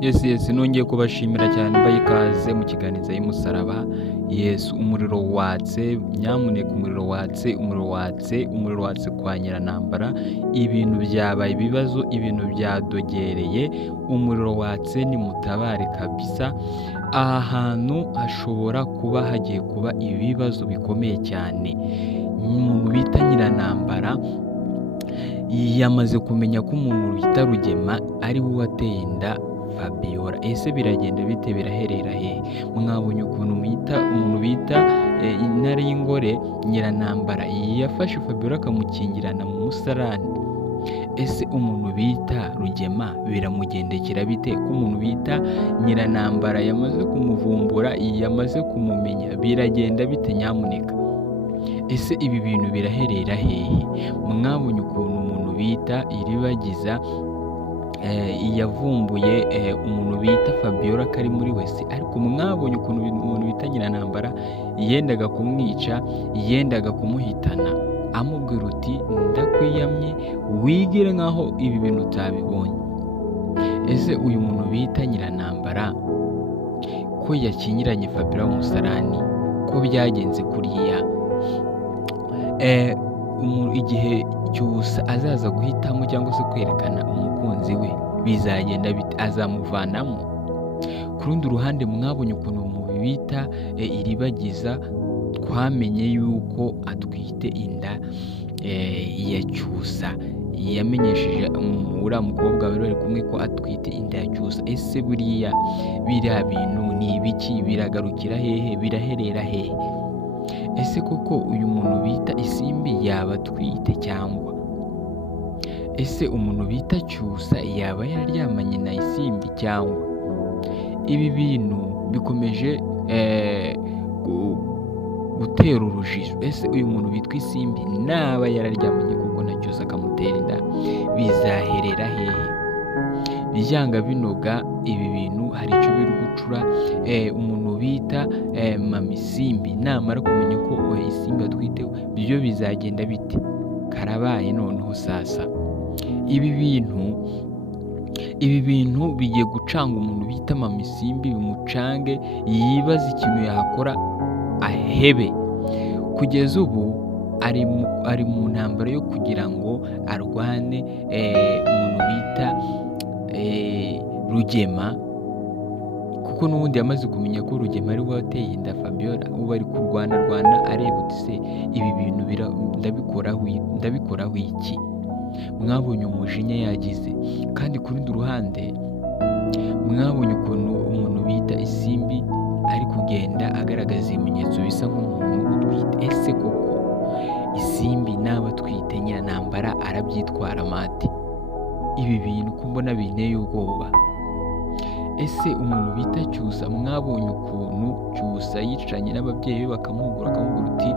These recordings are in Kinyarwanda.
Yes, nongeye kubashimira cyane mbaye ikaze mu kiganiro y'umusaraba. Yes, umuriro watse, nyamuneka umuriro watse kwa Nyirantambara. Ibintu byabaye ibibazo, ibintu byadogereye, umuriro watse nimutabare kabisa. Aha hantu hashobora kuba hagiye kuba ibibazo bikomeye cyane. Umuntu bita Nyirantambara yamaze kumenya ko umuntu bita Rugema ari we wateye inda Fabiola. Ese biragenda bite? Biraherera hehe? Mwabonye ukuntu umuntu bita intare y'ingore Nyirantambara yafashe Fabiola akamukingirana mu musarani. Ese umuntu bita Rugema biramugendekera bite? Ko umuntu bita Nyirantambara yamaze kumuvumbura, yamaze kumumenya, biragenda bite nyamuneka? Ese ibi bintu biraherera hehe? Mwabonye ukuntu umuntu bita Iribagiza yavumbuye umuntu bita Fabiola ko ari muri wese, ariko mwabonye ukuntu umuntu bita Nyirantambara yendaga kumwica, yendaga kumuhitana, amubwira uti ndakwiyamye wigire nkaho ibi bintu utabibonye. Ese uyu muntu bita Nyirantambara ko yakingiranye Fabiola mu musarani, ko byagenze kuriya, igihe cyose azaza guhitamo cyangwa se kwerekana umukunzi we bizagenda bite? Azamuvanamo? Ku rundi ruhande mwabonye ukuntu umuntu bita Iribagiza twamenye yuko atwite inda ya Cyusa, yamenyesheje uriya mukobwa bari kumwe ko atwite inda ya Cyusa. Ese buriya biriya bintu ni ibiki? Biragarukira hehe? Biraherera hehe? Ese koko uyu muntu bita Isimbi yaba atwite cyangwa? Ese umuntu bita Cyusa yaba yararyamanye na Isimbi cyangwa? Ibi bintu bikomeje gutera urujijo. Ese uyu muntu bitwa Isimbi naba yararyamanye koko na Cyusa akamutera inda, bizaherera hehe? Byanga binoga ibi bintu hari icyo biri gucura. Umuntu bita mama Isimbi namara kumenya ko Isimbi atwite, byo bizagenda bite? Karabaye noneho sasa. Ibi bintu bigiye gucanga umuntu bita mama Isimbi, bimucange yibaza ikintu yakora ahebe. Kugeza ubu ari mu ntambara yo kugira ngo arwane umuntu bita Rugema, kuko n'ubundi yamaze kumenya ko Rugema ari we wateye inda Fabiola. ubu ari kurwana areba uti se ibi bintu ndabikoraho iki? Mwabonye umujinya yagize. Kandi ku rundi ruhande mwabonye ukuntu umuntu bita Isimbi ari kugenda agaragaza ibimenyetso bisa nk'umuntu utwite. Ese koko Isimbi naba atwite Nyirantambara arabyitwara mate? Ibi bintu ko mbona binteye ubwoba. Ese umuntu bita Cyusa, mwabonye ukuntu Cyusa yicaranye n'ababyeyi be bakamubwira uti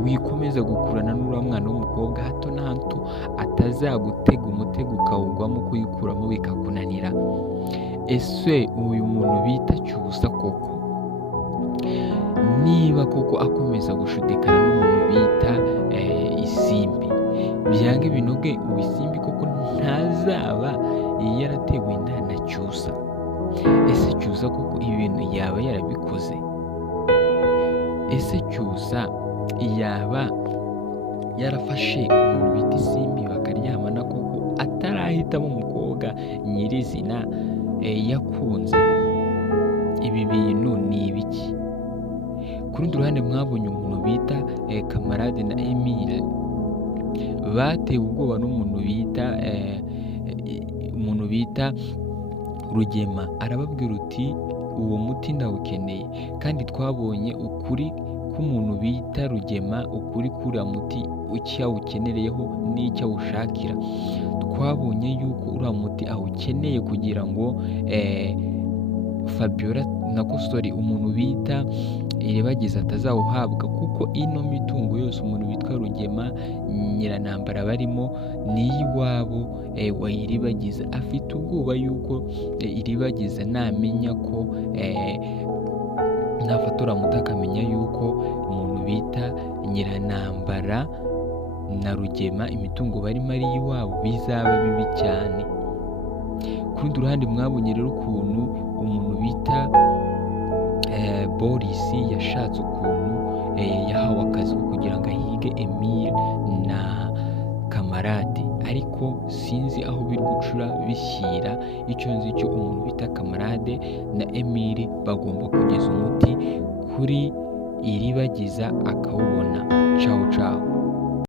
wikomeza gukurana n'uriya mwana w'umukobwa, hato na hato atazagutega umutego ukawugwamo, kuyikuramo bikakunanira. Ese uyu muntu bita Cyusa koko niba koko akomeza gushidikana n'umuntu bita Isimbi, byange binoge Isimbi koko ntazaba yaratewe inda na Cyusa. Ese Cyusa koko ibi bintu yaba yarabikoze? Ese Cyusa yaba yarafashe umuntu bita Isimbi bakaryamana koko atarahitamo umukobwa nyirizina yakunze? Ibi bintu ni ibiki? Ku rundi ruhande mwabonye umuntu bita Kamarade na Emile batewe ubwoba n'umuntu bita Rugema. Arababwira uti uwo muti ndawukeneye, kandi twabonye ukuri k'umuntu bita Rugema, ukuri k'uriya muti icyo awukenereyeho n'icyo awushakira. Twabonye yuko uriya muti awukeneye kugira ngo Fabiola umuntu bita Iribagiza atazawuhabwa, kuko ino mitungo yose umuntu witwa Rugema Nyirantambara barimo ni iy'iwabo wa Iribagiza. Afite ubwoba yuko Iribagiza namenya ko nafatora muto akamenya yuko umuntu bita Nyirantambara na Rugema imitungo barimo ari iy'iwabo, bizaba bibi cyane. ku rundi ruhande mwabonye rero ukuntu umuntu bita Boris yashatse ukuntu yahawe akazi ko kugira ngo ahige Emile na Kamarade, ariko sinzi aho biri gucura bishyira. Icyo nzi cyo umuntu bita Kamarade na Emile bagomba kugeza umuti kuri Iribagiza akawubona. Ciao ciao.